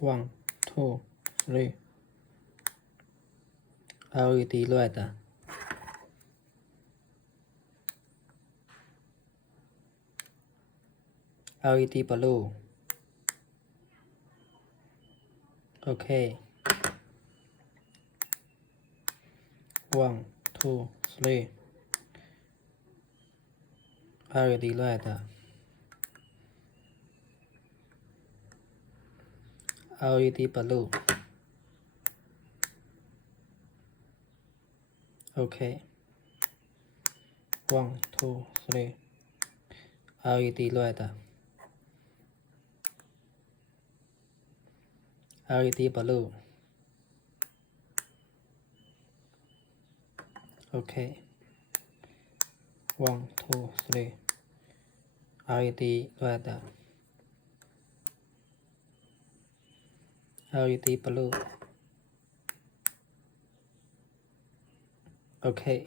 1, 2, 3. LED red. LED blue. Okay. 1, 2, 3. LED red. LED blue. Okay. 1, 2, 3. LED red. LED blue. Okay. 1, 2, 3. LED red. LED blue. Okay.